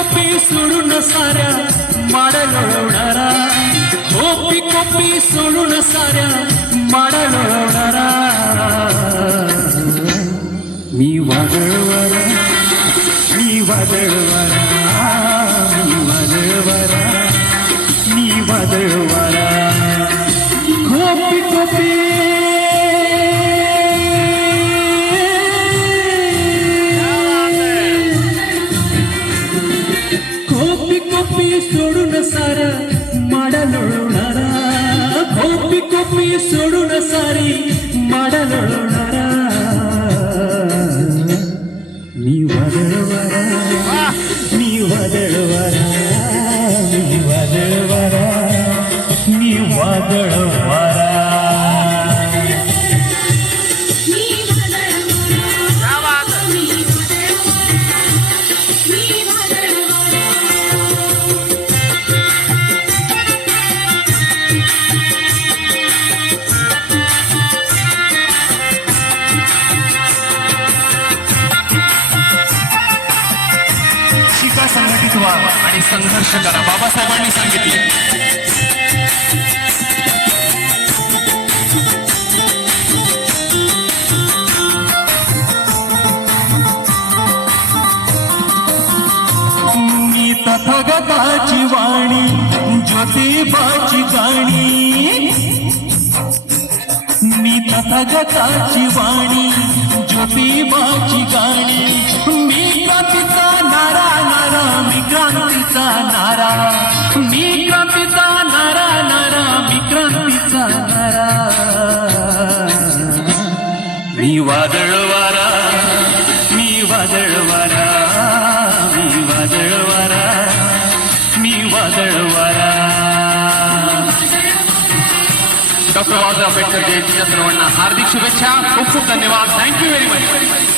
Copy सोडून साऱ्या माडा लोळवणारा कोपी कोपी सोडून साऱ्या माडा लोळवणारा मी वादळवारा मी वादळवारा మీ సుడున సరి మడనరా నీ వదలవరా నీ వదలవరా నీ వదలవరా నీ వదలవరా. वादळवारा व्हा. आणि संघर्ष करा. बाबासाहेबांनी सांगितले. तथागताची वाणी, ज्योतिबाची गाणी. मी तथागताची वाणी, ज्योतिबाची गाणी. मी मी वादळवारा मी वादळ वारा मी वादळवारा मी वादळ वारा. डॉक्टर बाबासाहेब आंबेडकर जयंतीच्या सर्वांना हार्दिक शुभेच्छा. खूप खूप धन्यवाद. Thank you very much